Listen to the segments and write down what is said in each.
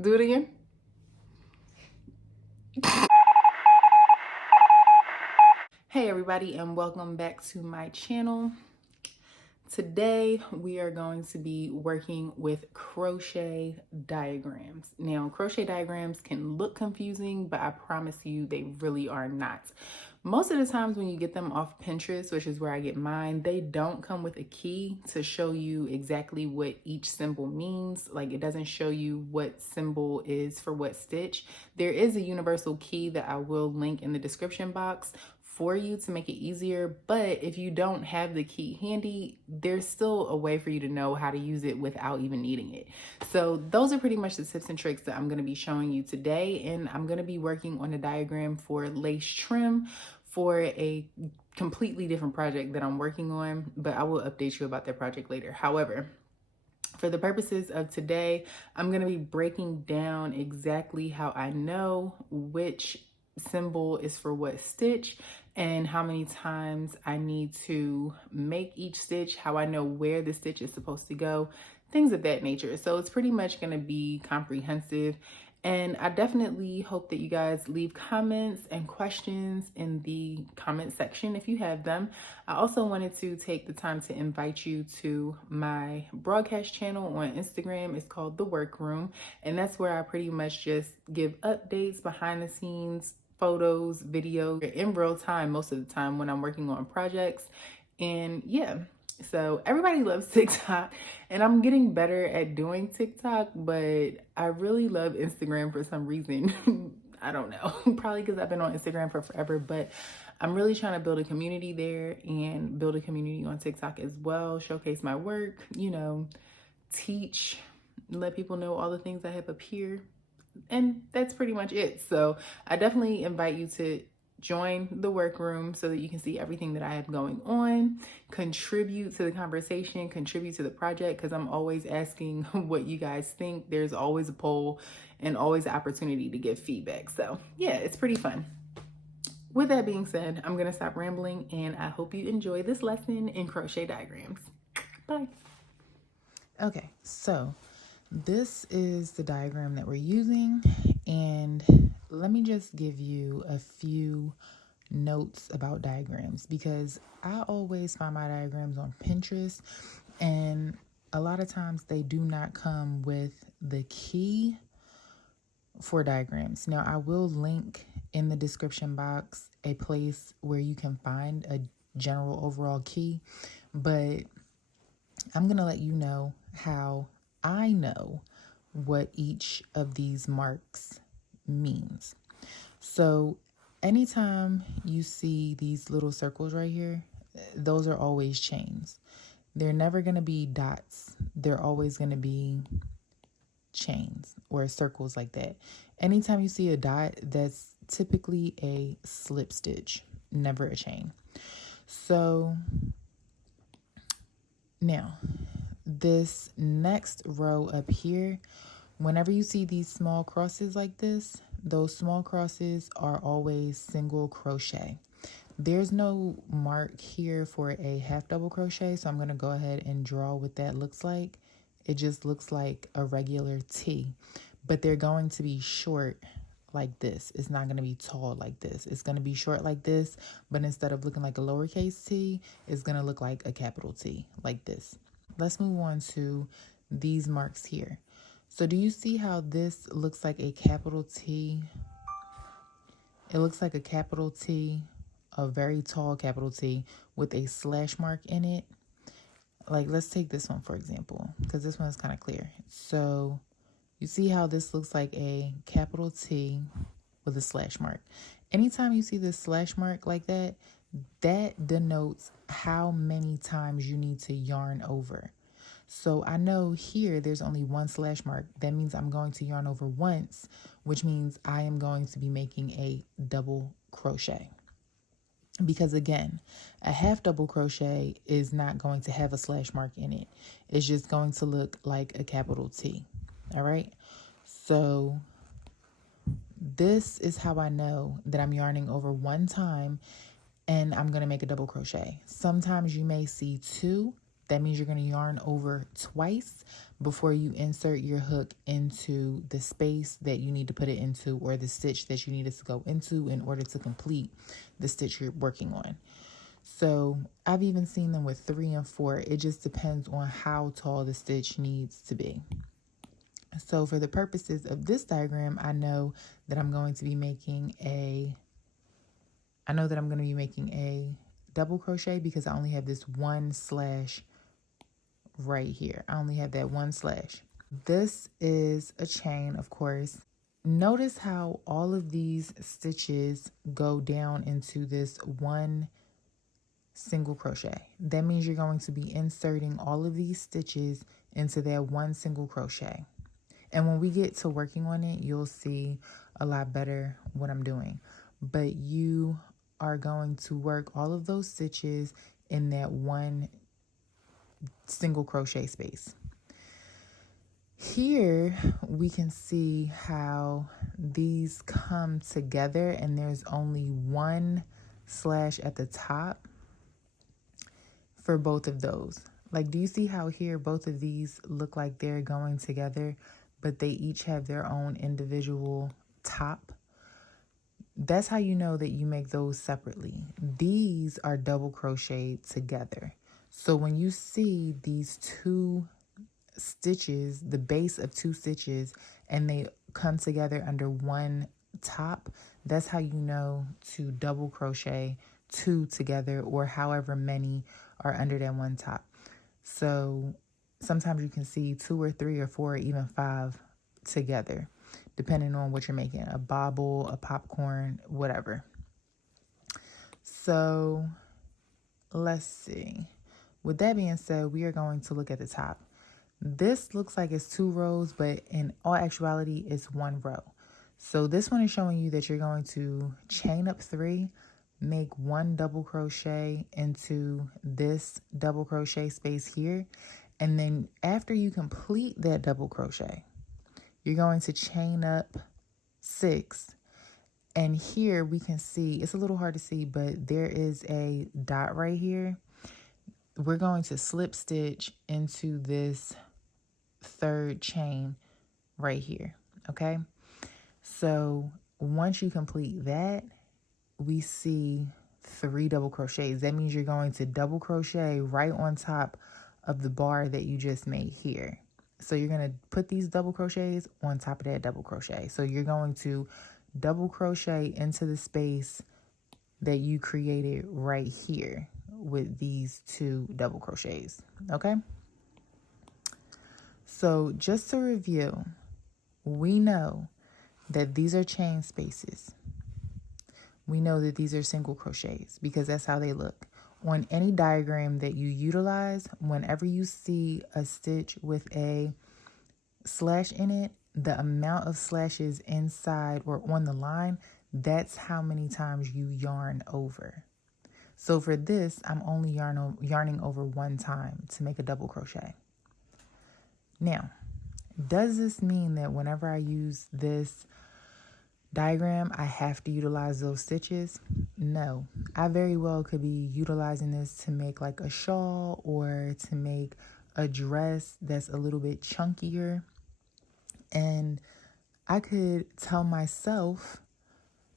Do it again. Hey everybody, and welcome back to my channel. Today we are going to be working with crochet diagrams. Now, crochet diagrams can look confusing, but I promise you they really are not. Most of the times when you get them off Pinterest, which is where I get mine, they don't come with a key to show you exactly what each symbol means. Like, it doesn't show you what symbol is for what stitch. There is a universal key that I will link in the description box for you to make it easier, but if you don't have the key handy, there's still a way for you to know how to use it without even needing it. So those are pretty much the tips and tricks that I'm going to be showing you today, and I'm going to be working on a diagram for lace trim for a completely different project that I'm working on, but I will update you about that project later. However, for the purposes of today, I'm going to be breaking down exactly how I know which symbol is for what stitch and how many times I need to make each stitch, how I know where the stitch is supposed to go, things of that nature. So it's pretty much going to be comprehensive, and I definitely hope that you guys leave comments and questions in the comment section if you have them. I also wanted to take the time to invite you to my broadcast channel on Instagram. It's called The Workroom, and that's where I pretty much just give updates, behind the scenes, photos, videos in real time most of the time when I'm working on projects. And yeah, so everybody loves TikTok, and I'm getting better at doing TikTok, but I really love Instagram for some reason. I don't know, probably because I've been on Instagram for forever, but I'm really trying to build a community there and build a community on TikTok as well, showcase my work, you know, teach, let people know all the things I have up here. And that's pretty much it. So I definitely invite you to join the workroom so that you can see everything that I have going on, contribute to the conversation, contribute to the project, because I'm always asking what you guys think. There's always a poll and always an opportunity to give feedback. So yeah, it's pretty fun. With that being said, I'm gonna stop rambling, and I hope you enjoy this lesson in crochet diagrams. Bye. Okay, so this is the diagram that we're using, and let me just give you a few notes about diagrams, because I always find my diagrams on Pinterest, and a lot of times they do not come with the key for diagrams. Now, I will link in the description box a place where you can find a general overall key, but I'm going to let you know how I know what each of these marks means. So anytime you see these little circles right here, those are always chains. They're never going to be dots. They're always going to be chains or circles like that. Anytime you see a dot, that's typically a slip stitch, never a chain. So now, this next row up here, whenever you see these small crosses like this, those small crosses are always single crochet. There's no mark here for a half double crochet, so I'm going to go ahead and draw what that looks like. It just looks like a regular T, but they're going to be short like this. It's not going to be tall like this. It's going to be short like this, but instead of looking like a lowercase t, it's going to look like a capital T, like this. Let's move on to these marks here. So do you see how this looks like a capital T? It looks like a capital T, a very tall capital T with a slash mark in it. Like, let's take this one, for example, because this one is kind of clear. So you see how this looks like a capital T with a slash mark. Anytime you see this slash mark like that, that denotes how many times you need to yarn over. So I know here there's only one slash mark. That means I'm going to yarn over once, which means I am going to be making a double crochet. Because again, a half double crochet is not going to have a slash mark in it. It's just going to look like a capital T. All right. So this is how I know that I'm yarning over one time and I'm going to make a double crochet. Sometimes you may see two. That means you're going to yarn over twice before you insert your hook into the space that you need to put it into, or the stitch that you need it to go into in order to complete the stitch you're working on. So I've even seen them with 3 and 4. It just depends on how tall the stitch needs to be. So for the purposes of this diagram, I know that I'm going to be making a double crochet because I only have this 1 slash right here. I only have that 1 slash. This is a chain, of course. Notice how all of these stitches go down into this 1 single crochet. That means you're going to be inserting all of these stitches into that 1 single crochet. And when we get to working on it, you'll see a lot better what I'm doing. But you are going to work all of those stitches in that 1 single crochet space. Here we can see how these come together and there's only 1 slash at the top for both of those. Like, do you see how here both of these look like they're going together, but they each have their own individual top? That's how you know that you make those separately. These are double crocheted together. So when you see these 2 stitches, the base of 2 stitches, and they come together under 1 top, that's how you know to double crochet 2 together, or however many are under that 1 top. So sometimes you can see 2 or 3 or 4 or even 5 together, depending on what you're making, a bobble, a popcorn, whatever. So let's see. With that being said, we are going to look at the top. This looks like it's 2 rows, but in all actuality, it's 1 row. So this one is showing you that you're going to chain up 3, make 1 double crochet into this double crochet space here. And then after you complete that double crochet, you're going to chain up 6. And here we can see, it's a little hard to see, but there is a dot right here. We're going to slip stitch into this 3rd chain right here. Okay. So once you complete that, we see 3 double crochets. That means you're going to double crochet right on top of the bar that you just made here. So you're going to put these double crochets on top of that double crochet. So you're going to double crochet into the space that you created right here with these 2 double crochets. Okay. So just to review, we know that these are chain spaces. We know that these are single crochets because that's how they look. On any diagram that you utilize, whenever you see a stitch with a slash in it, the amount of slashes inside or on the line, that's how many times you yarn over. So for this, I'm only yarning over 1 time to make a double crochet. Now, does this mean that whenever I use this diagram, I have to utilize those stitches? No, I very well could be utilizing this to make like a shawl or to make a dress that's a little bit chunkier. And I could tell myself,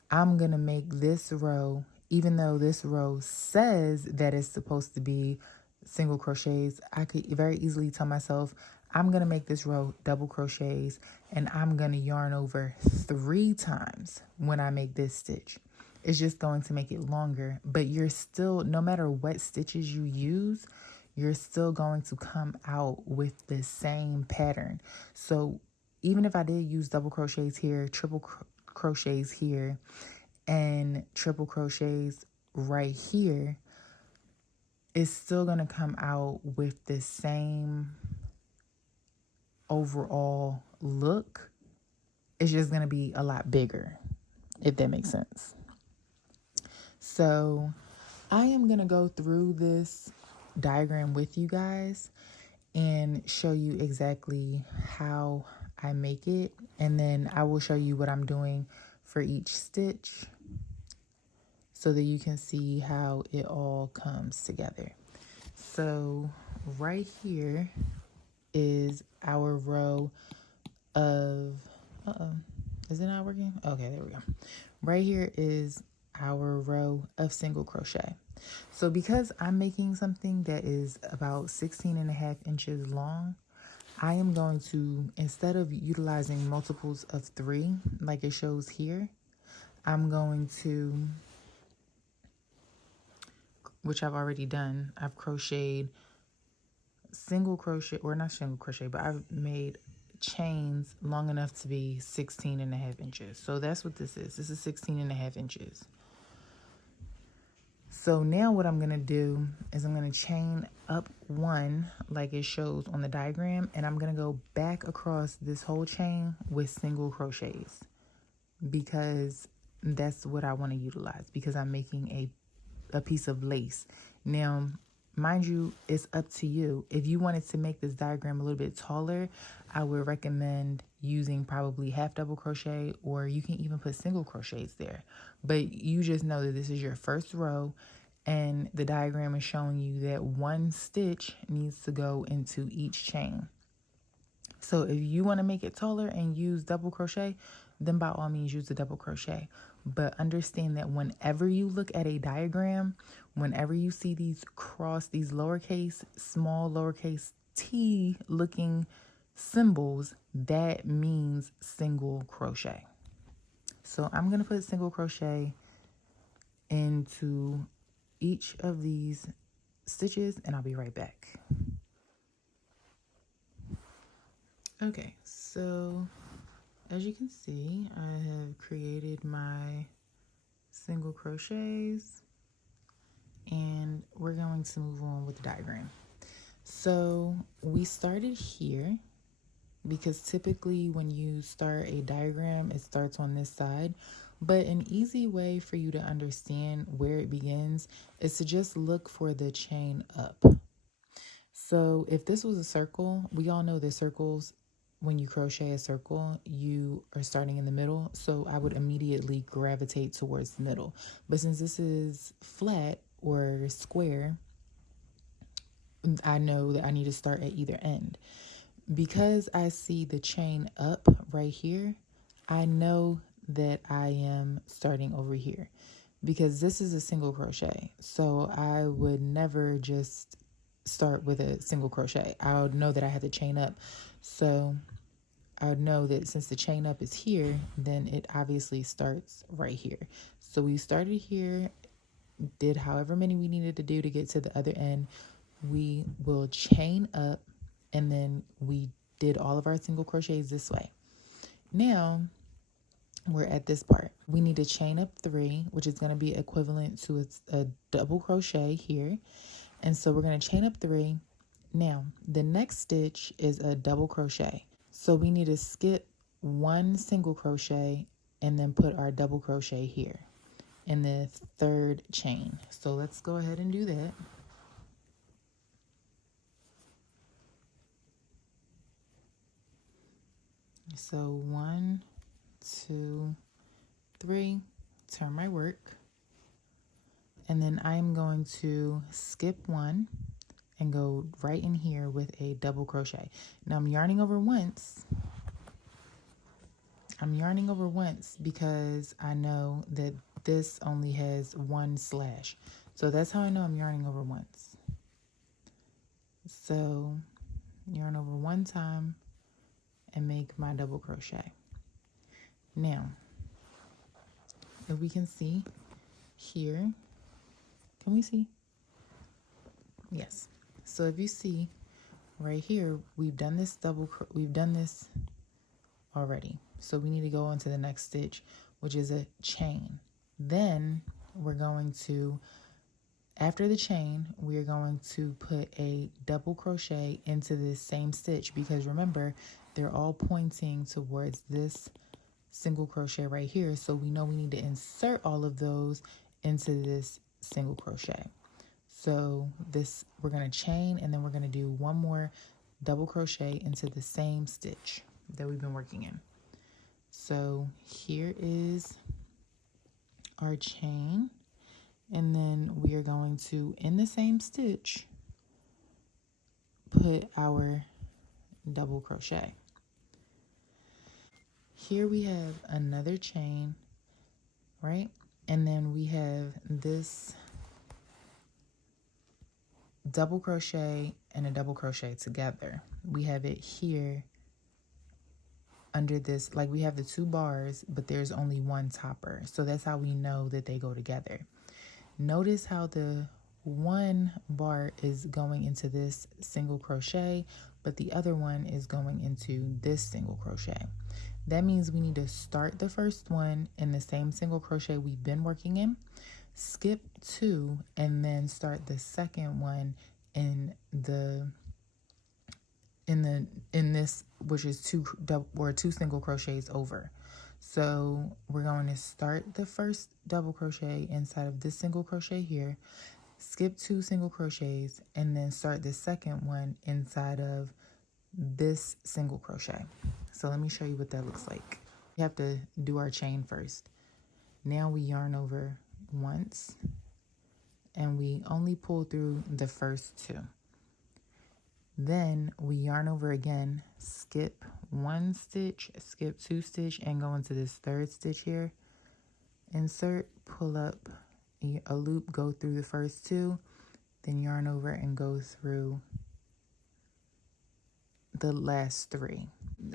I'm going to make this row, even though this row says that it's supposed to be single crochets, I could very easily tell myself, I'm going to make this row double crochets and I'm going to yarn over 3 times when I make this stitch. It's just going to make it longer, but you're still, no matter what stitches you use, you're still going to come out with the same pattern. So even if I did use double crochets here, triple crochets here, and triple crochets right here, it's still going to come out with the same overall look. It's just going to be a lot bigger, if that makes sense. So I am going to go through this diagram with you guys and show you exactly how I make it, and then I will show you what I'm doing for each stitch so that you can see how it all comes together. So right here is our row of, is it not working? Okay, there we go. Right here is our row of single crochet. So because I'm making something that is about 16.5 inches long, I am going to, instead of utilizing multiples of 3 like it shows here, I'm going to, which I've already done, I've crocheted single crochet, or not single crochet, but I've made chains long enough to be 16.5 inches. So that's what this is. This is 16.5 inches. So now what I'm going to do is I'm going to chain up 1 like it shows on the diagram, and I'm going to go back across this whole chain with single crochets because that's what I want to utilize, because I'm making a piece of lace. Now, mind you, it's up to you. If you wanted to make this diagram a little bit taller, I would recommend using probably half double crochet, or you can even put single crochets there. But you just know that this is your first row, and the diagram is showing you that 1 stitch needs to go into each chain. So if you want to make it taller and use double crochet, then by all means use the double crochet. But understand that whenever you look at a diagram, whenever you see these lowercase, small lowercase t looking symbols, that means single crochet. So I'm going to put single crochet into each of these stitches, and I'll be right back. Okay, so as you can see, I have created my single crochets, and we're going to move on with the diagram. So we started here because typically when you start a diagram, it starts on this side. But an easy way for you to understand where it begins is to just look for the chain up. So if this was a circle, we all know that circles, when you crochet a circle, you are starting in the middle. So I would immediately gravitate towards the middle. But since this is flat or square, I know that I need to start at either end. Because I see the chain up right here, I know that I am starting over here because this is a single crochet. So I would never just start with a single crochet. I would know that I had to chain up. So I would know that since the chain up is here, then it obviously starts right here. So we started here, did however many we needed to do to get to the other end. We will chain up, and then we did all of our single crochets this way. Now we're at this part. We need to chain up 3, which is going to be equivalent to a double crochet here. And so we're going to chain up 3. Now the next stitch is a double crochet. So we need to skip 1 single crochet and then put our double crochet here in the 3rd chain. So let's go ahead and do that. So 1, 2, 3, turn my work, and then I'm going to skip 1 and go right in here with a double crochet. Now I'm yarning over once. Because I know that this only has 1 slash. So that's how I know I'm yarning over once. So yarn over 1 time and make my double crochet. Now, if we can see here, can we see? Yes. So if you see right here, we've done this already. So we need to go on to the next stitch, which is a chain. Then we're going to, after the chain, we're going to put a double crochet into this same stitch, because remember, they're all pointing towards this single crochet right here. So we know we need to insert all of those into this single crochet. So this, we're going to chain, and then we're going to do 1 more double crochet into the same stitch that we've been working in. So here is our chain, and then we are going to, in the same stitch, put our double crochet. Here we have another chain, right? And then we have this double crochet and a double crochet together. We have it here under this, like we have the two bars, but there's only one topper. So that's how we know that they go together. Notice how the one bar is going into this single crochet, but the other one is going into this single crochet. That means we need to start the first one in the same single crochet we've been working in, skip 2, and then start the second one in this, which is two single crochets over. So we're going to start the first double crochet inside of this single crochet here, skip 2 single crochets, and then start the second one inside of this single crochet. So let me show you what that looks like. We have to do our chain first. Now we yarn over once, and we only pull through the first 2. Then we yarn over again, skip 1 stitch, skip 2 stitch, and go into this 3rd stitch here. Insert, pull up a loop, go through the first 2, then yarn over and go through the last 3.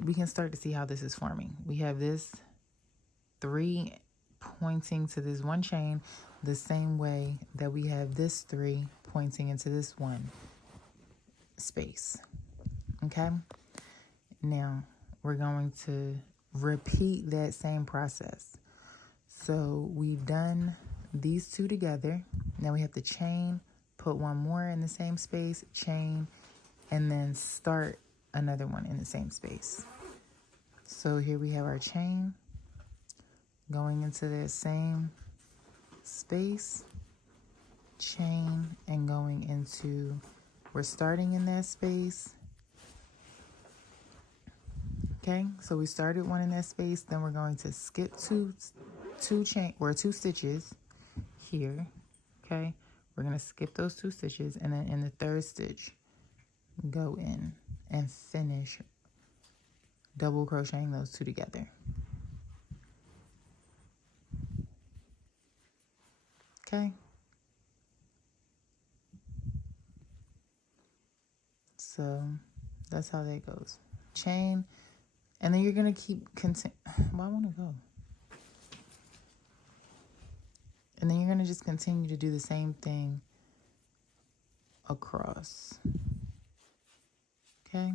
We can start to see how this is forming. We have this 3 pointing to this one chain the same way that we have this 3 pointing into this one space. Okay, now we're going to repeat that same process. So we've done these 2 together. Now we have to chain, put one more in the same space, chain, and then start another one in the same space. So here we have our chain going into that same space, chain, and going into, we're starting in that space. Okay, so we started one in that space, then we're going to skip two stitches here. Okay, we're going to skip those 2 stitches, and then in the 3rd stitch go in and finish double crocheting those 2 together. Okay, so that's how that goes. Chain, and then you're gonna keep well, I want to go. And then you're gonna just continue to do the same thing across. Okay.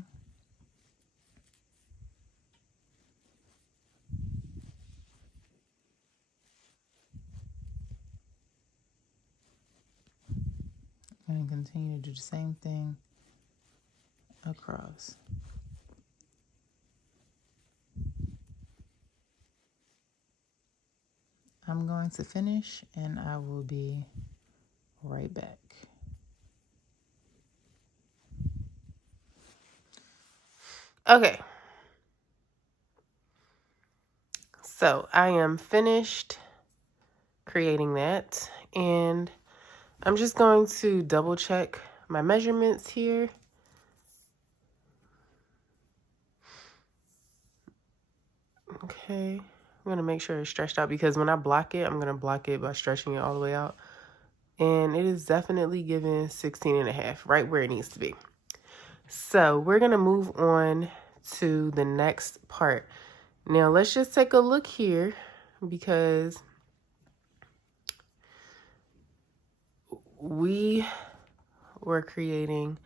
And continue to do the same thing across. I'm going to finish and I will be right back. Okay. So I am finished creating that, and I'm just going to double check my measurements here. Okay, I'm going to make sure it's stretched out, because when I block it, I'm going to block it by stretching it all the way out. And it is definitely giving 16.5, right where it needs to be. So we're going to move on to the next part. Now let's just take a look here, because we were creating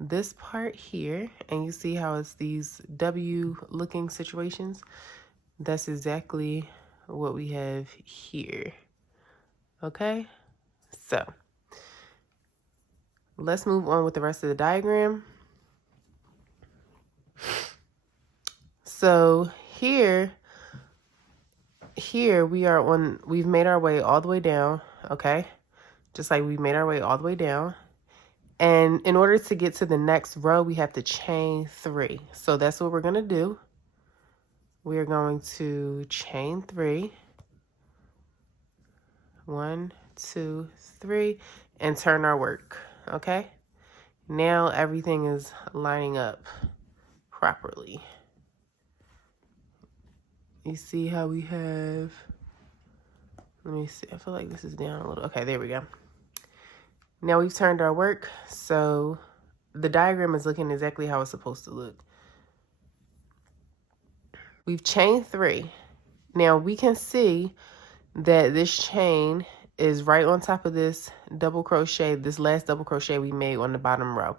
this part here, and you see how it's these W looking situations. That's exactly what we have here. Okay, so let's move on with the rest of the diagram. So here we've made our way all the way down, okay? Just like we made our way all the way down. And in order to get to the next row, we have to chain 3. So that's what we're going to do. We are going to chain 3. 1, 2, 3, and turn our work, okay? Now everything is lining up properly. You see how we have, let me see, I feel like this is down a little. Okay, there we go. Now we've turned our work, so the diagram is looking exactly how it's supposed to look. We've chained 3. Now we can see that this chain is right on top of this double crochet, this last double crochet we made on the bottom row.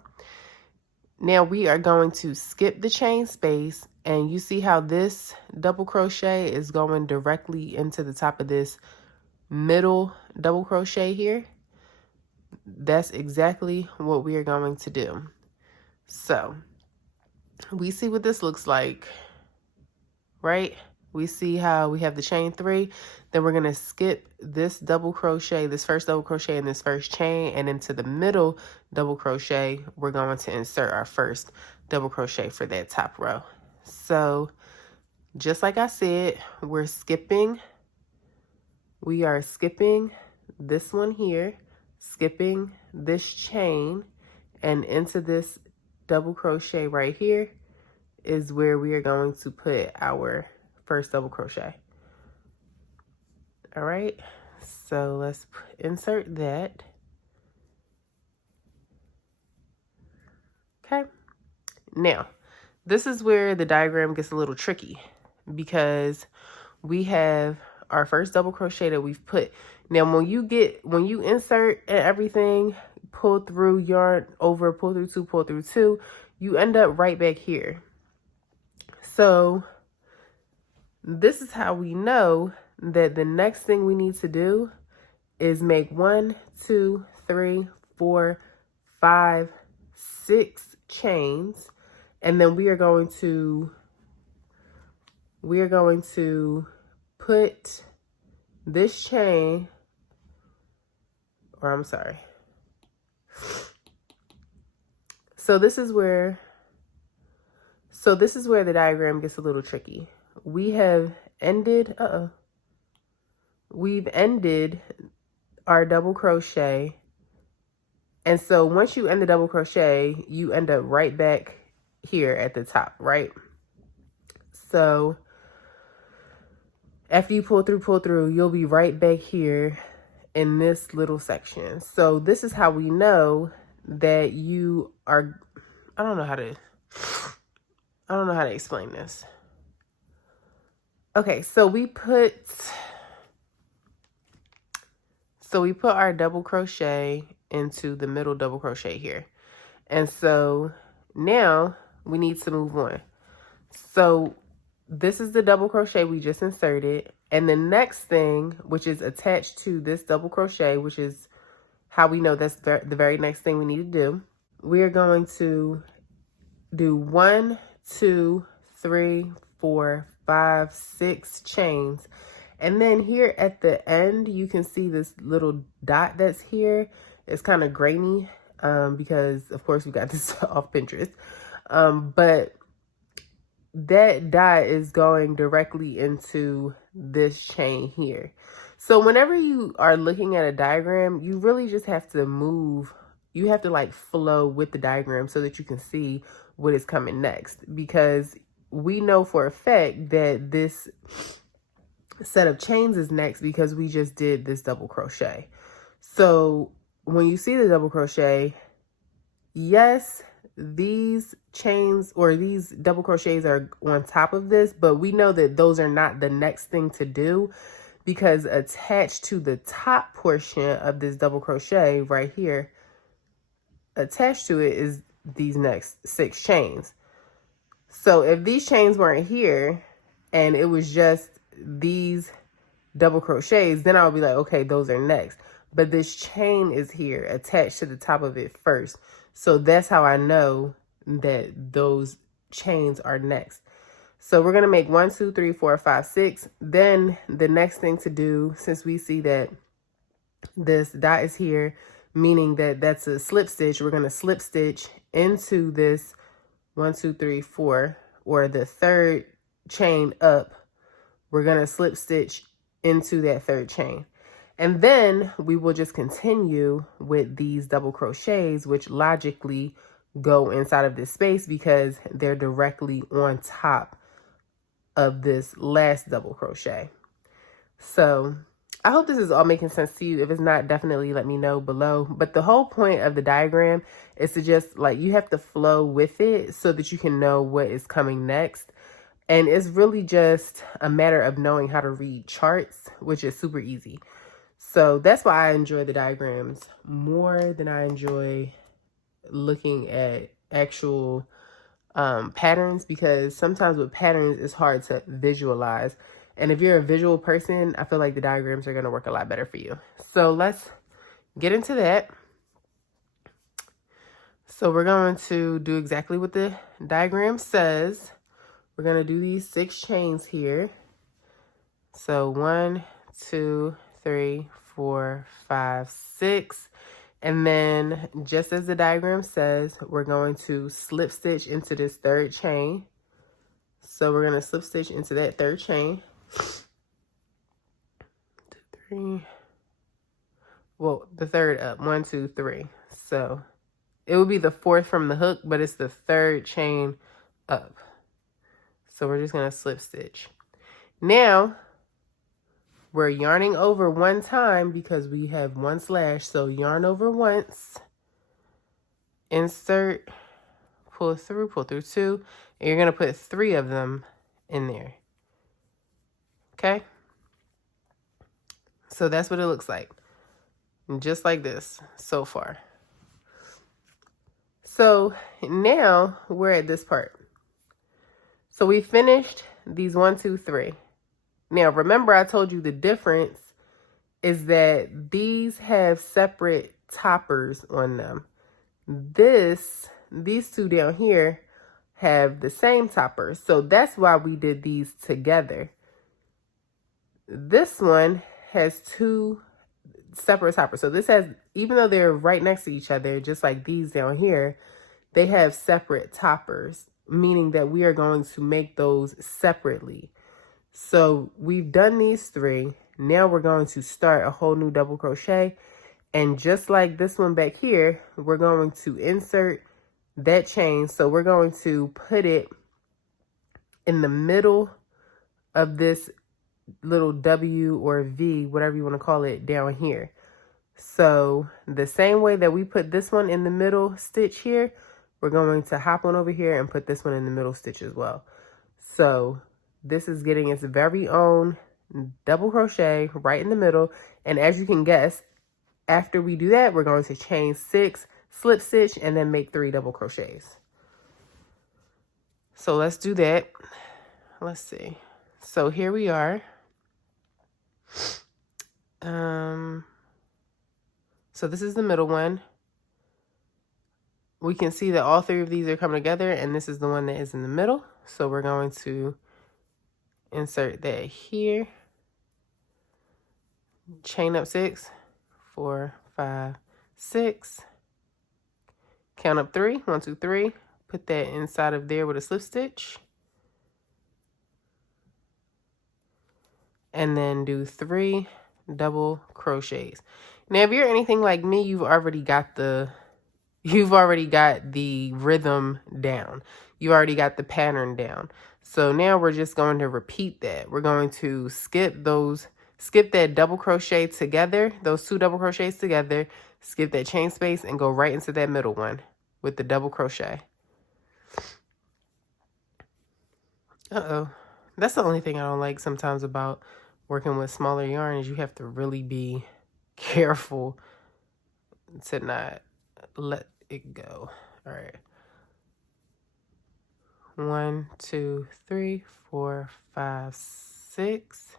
Now we are going to skip the chain space, and you see how this double crochet is going directly into the top of this middle double crochet here. That's exactly what we are going to do. So we see what this looks like, right? We see how we have the chain 3, then we're going to skip this double crochet, this first double crochet in this first chain, and into the middle double crochet, we're going to insert our first double crochet for that top row. So just like I said, we are skipping this one here, skipping this chain, and into this double crochet right here is where we are going to put our first double crochet. All right, so let's insert that. Okay, now this is where the diagram gets a little tricky, because we have our first double crochet that we've put. Now when you insert and everything, pull through yarn over, pull through 2, pull through 2, you end up right back here. So this is how we know that the next thing we need to do is make 1, 2, 3, 4, 5, 6 chains, and then we are going to put this chain, or I'm sorry. So this is where the diagram gets a little tricky. We have ended, we've ended our double crochet. And so once you end the double crochet, you end up right back here at the top, right? So after you pull through, you'll be right back here in this little section. So this is how we know that you are, I don't know how to explain this. Okay, so we put our double crochet into the middle double crochet here. And so now we need to move on. So this is the double crochet we just inserted. And the next thing, which is attached to this double crochet, which is how we know that's the very next thing we need to do, we are going to do 1, 2, 3, 4, 5, 6 chains. And then here at the end, you can see this little dot that's here. It's kind of grainy because, of course, we got this off Pinterest. But that dot is going directly into this chain here. So whenever you are looking at a diagram, you really just have to move. You have to like flow with the diagram so that you can see what is coming next, because we know for a fact that this set of chains is next because we just did this double crochet. So when you see the double crochet, yes, these chains or these double crochets are on top of this, but we know that those are not the next thing to do, because attached to the top portion of this double crochet right here, attached to it is these next 6 chains. So if these chains weren't here and it was just these double crochets, then I would be like, okay, those are next. But this chain is here attached to the top of it first. So that's how I know that those chains are next. So we're going to make 1, 2, 3, 4, 5, 6. Then the next thing to do, since we see that this dot is here, meaning that that's a slip stitch, we're going to slip stitch into this 1, 2, 3, 4, or the third chain up. We're going to slip stitch into that third chain. And then we will just continue with these double crochets, which logically go inside of this space because they're directly on top of this last double crochet. So I hope this is all making sense to you. If it's not, definitely let me know below. But the whole point of the diagram is to just like, you have to flow with it so that you can know what is coming next. And it's really just a matter of knowing how to read charts, which is super easy. So that's why I enjoy the diagrams more than I enjoy looking at actual patterns, because sometimes with patterns, it's hard to visualize. And if you're a visual person, I feel like the diagrams are going to work a lot better for you. So let's get into that. So we're going to do exactly what the diagram says. We're going to do these 6 chains here. So 1, 2, 3, 4, 5, 6. And then just as the diagram says, we're going to slip stitch into this 3rd chain. So we're going to slip stitch into that 3rd chain. 2, 3. Well, the 3rd up. 1, 2, 3. So it would be the 4th from the hook, but it's the 3rd chain up. So we're just going to slip stitch. Now we're yarning over 1 time because we have 1 slash. So yarn over once, insert, pull through 2, and you're going to put 3 of them in there. Okay? So that's what it looks like. And just like this so far. So now we're at this part. So we finished these 1, 2, 3. Now, remember I told you the difference is that these have separate toppers on them. These 2 down here have the same toppers. So that's why we did these together. This one has 2 separate toppers. So this has, even though they're right next to each other, just like these down here, they have separate toppers, meaning that we are going to make those separately. So we've done these 3. Now we're going to start a whole new double crochet. And just like this one back here, we're going to insert that chain. So we're going to put it in the middle of this little W or V, whatever you want to call it, down here. So the same way that we put this one in the middle stitch here, we're going to hop on over here and put this one in the middle stitch as well. So this is getting its very own double crochet right in the middle. And as you can guess, after we do that, we're going to chain 6, slip stitch, and then make 3 double crochets. So let's do that. Let's see. So here we are. So this is the middle one. We can see that all 3 of these are coming together, and this is the one that is in the middle. So we're going to insert that here. Chain up 6, 4, 5, 6. Count up 3, 1, 2, 3. Put that inside of there with a slip stitch. And then do 3 double crochets. Now, if you're anything like me, you've already got the rhythm down. You already got the pattern down. So now we're just going to repeat that. We're going to skip that double crochet together, those 2 double crochets together, skip that chain space and go right into that middle one with the double crochet. That's the only thing I don't like sometimes about working with smaller yarn is you have to really be careful to not let it go. All right. 1, 2, 3, 4, 5, 6.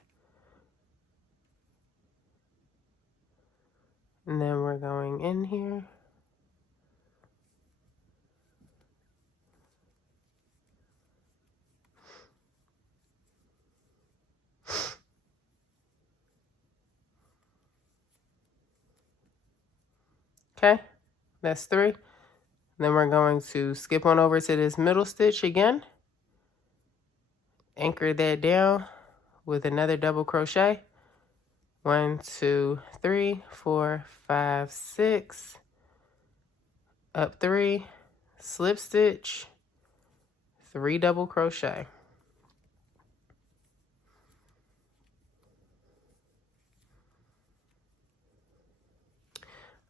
And then we're going in here. Okay, that's 3. Then we're going to skip on over to this middle stitch again. Anchor that down with another double crochet. 1, 2, 3, 4, 5, 6, up 3, slip stitch, 3 double crochet.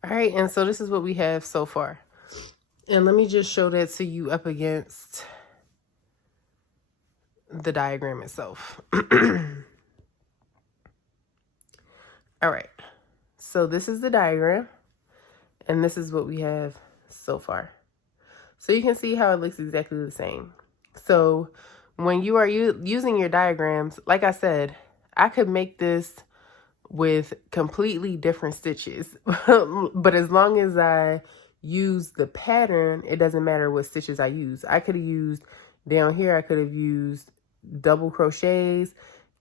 All right, and so this is what we have so far. And let me just show that to you up against the diagram itself. All right, so this is the diagram, and this is what we have so far. So you can see how it looks exactly the same. So when you are using your diagrams, like I said, I could make this with completely different stitches, but as long as I use the pattern, it doesn't matter what stitches I use. I could have used down here, I could have used double crochets,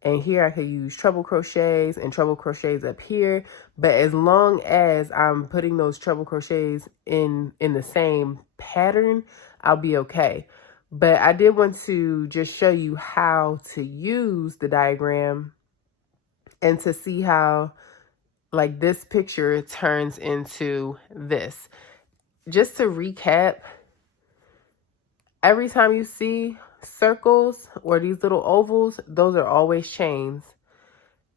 and here I could use treble crochets and treble crochets up here. But as long as I'm putting those treble crochets in the same pattern, I'll be okay. But I did want to just show you how to use the diagram and to see how like this picture turns into this. Just to recap, every time you see circles or these little ovals, those are always chains.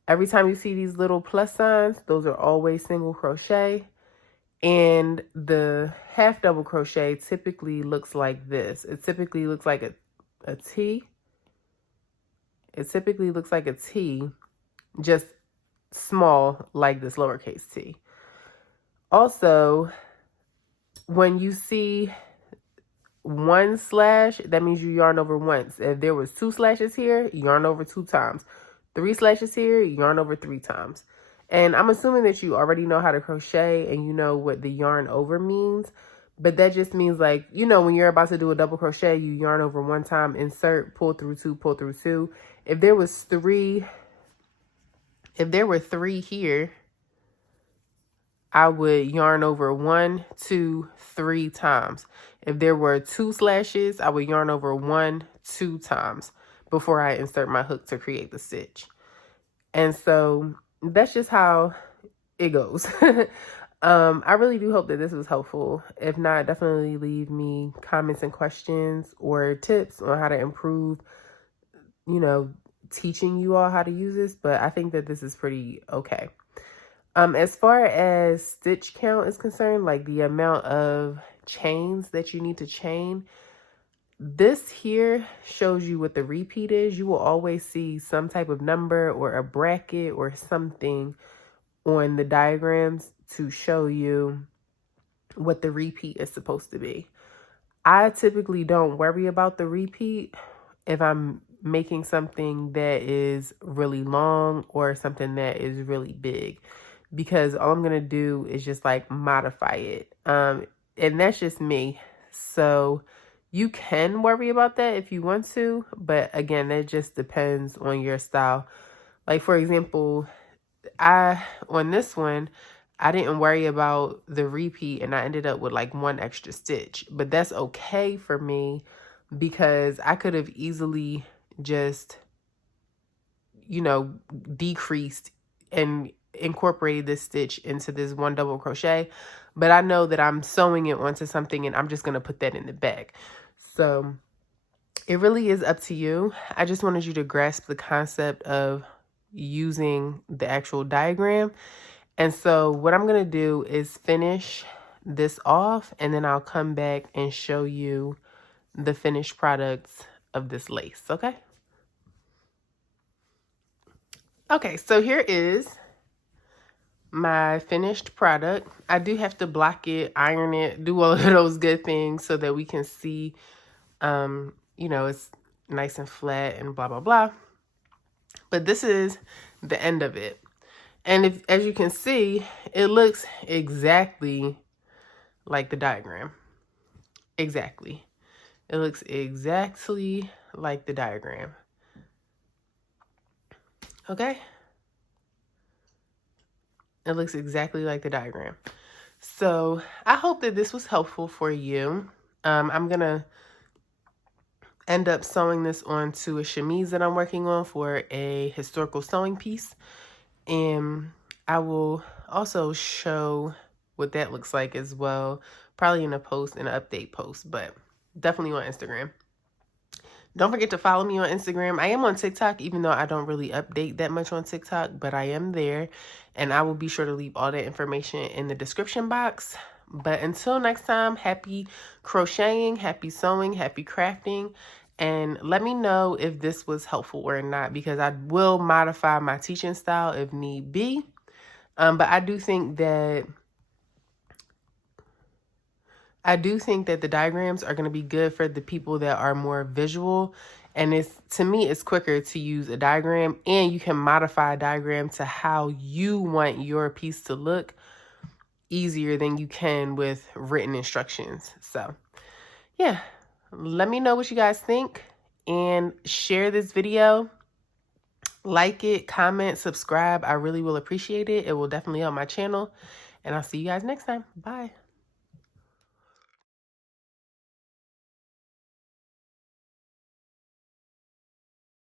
Every time you see these little plus signs, those are always single crochet. And the half double crochet typically looks like this. It typically looks like a T. It typically looks like a T, just small like this lowercase t. Also, when you see 1 slash, that means you yarn over once. If there was 2 slashes here, yarn over 2 times. 3 slashes here, yarn over 3 times. And I'm assuming that you already know how to crochet and you know what the yarn over means. But that just means, like, you know, when you're about to do a double crochet, you yarn over 1 time, insert, pull through 2, pull through 2. If there were 3 here, I would yarn over 1, 2, 3 times. If there were 2 slashes, I would yarn over 1, 2 times before I insert my hook to create the stitch. And so that's just how it goes. I really do hope that this was helpful. If not, definitely leave me comments and questions or tips on how to improve, you know, teaching you all how to use this. But I think that this is pretty okay. As far as stitch count is concerned, like the amount of chains that you need to chain, this here shows you what the repeat is. You will always see some type of number or a bracket or something on the diagrams to show you what the repeat is supposed to be. I typically don't worry about the repeat if I'm making something that is really long or something that is really big, because all I'm going to do is just like modify it. And that's just me. So you can worry about that if you want to, but again, that just depends on your style. Like, for example, on this one, I didn't worry about the repeat and I ended up with like 1 extra stitch, but that's okay for me because I could have easily just, you know, decreased and incorporated this stitch into this 1 double crochet, but I know that I'm sewing it onto something and I'm just going to put that in the back. So it really is up to you. I just wanted you to grasp the concept of using the actual diagram. And so what I'm going to do is finish this off and then I'll come back and show you the finished products of this lace. Okay. Okay, so here is my finished product. I do have to block it, iron it, do all of those good things so that we can see, you know, it's nice and flat and blah, blah, blah. But this is the end of it. And as you can see, it looks exactly like the diagram. Exactly. It looks exactly like the diagram. Okay? It looks exactly like the diagram. So I hope that this was helpful for you. I'm going to end up sewing this onto a chemise that I'm working on for a historical sewing piece. And I will also show what that looks like as well, probably in a post, in an update post, but definitely on Instagram. Don't forget to follow me on Instagram. I am on TikTok, even though I don't really update that much on TikTok, but I am there. And I will be sure to leave all that information in the description box. But until next time, happy crocheting, happy sewing, happy crafting. And let me know if this was helpful or not, because I will modify my teaching style if need be. But I do think that the diagrams are going to be good for the people that are more visual. And to me, it's quicker to use a diagram, and you can modify a diagram to how you want your piece to look easier than you can with written instructions. So yeah, let me know what you guys think and share this video. Like it, comment, subscribe. I really will appreciate it. It will definitely help my channel. And I'll see you guys next time. Bye.